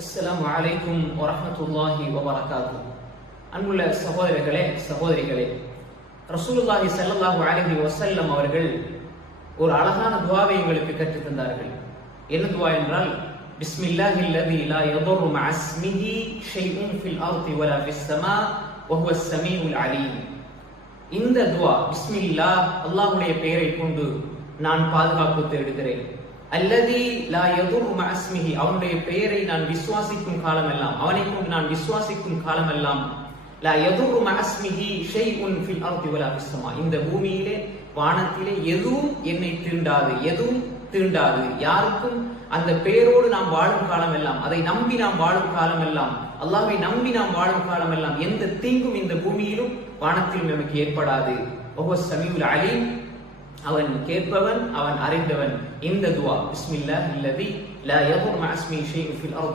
அஸ்ஸலாமு அலைக்கும் வரஹ்மத்துல்லாஹி வபரகாத்துஹு. அன்புள்ள சகோதரர்களே, சகோதரிகளே, ரசூலுல்லாஹி ஸல்லல்லாஹு அலைஹி வஸல்லம் அவர்கள் ஒரு அழகான துஆவை எங்களுக்கு கற்றுத் தந்தார்கள். என்ன துஆ என்றால், பிஸ்மில்லாஹில்லதி லா யதுர்ரு மஅஸ்மிஹி ஷைஉன் ஃபில் அர்தி வலா ஃபிஸ் ஸமா வஹுவஸ் ஸமீஉல் அலீம். இந்த துஆ, பிஸ்மில்லாஹ், அல்லாஹ்வுடைய பெயரை கொண்டு நான் பாதுகாப்பு தேடுகிறேன். அல்லதி லா யதுர்ரு மஅஸ்மிஹி, அவனுடைய பெயரை நான் விசுவாசிக்கும் காலமெல்லாம், அவனை கொண்டு நான் விசுவாசிக்கும் காலமெல்லாம், லா யதுர்ரு மஅஸ்மிஹி ஷைஉன் ஃபில் அர்தி வலா ஃபிஸ் ஸமா, இந்த பூமியிலே வானத்திலே எதுவும் என்னை தீண்டாது, எதுவும் தீண்டாது. யாருக்கும் அந்த பெயரோடு நாம் வாழும் காலமெல்லாம், அதை நம்பி நாம் வாழும் காலமெல்லாம், அல்லாஹ்வை நம்பி நாம் வாழும் காலமெல்லாம் எந்த தீங்கும் இந்த பூமியிலும் வானத்திலும் நமக்கு ஏற்படாது. வஹுவஸ் ஸமீஉல் அலீம், அவன் கேட்பவன், அவன் அறிந்தவன். இந்த துஆ, பிஸ்மில்லாஹில்லதி லா யதுர்ரு மஅஸ்மிஹி ஷைஉன் ஃபில் அர்தி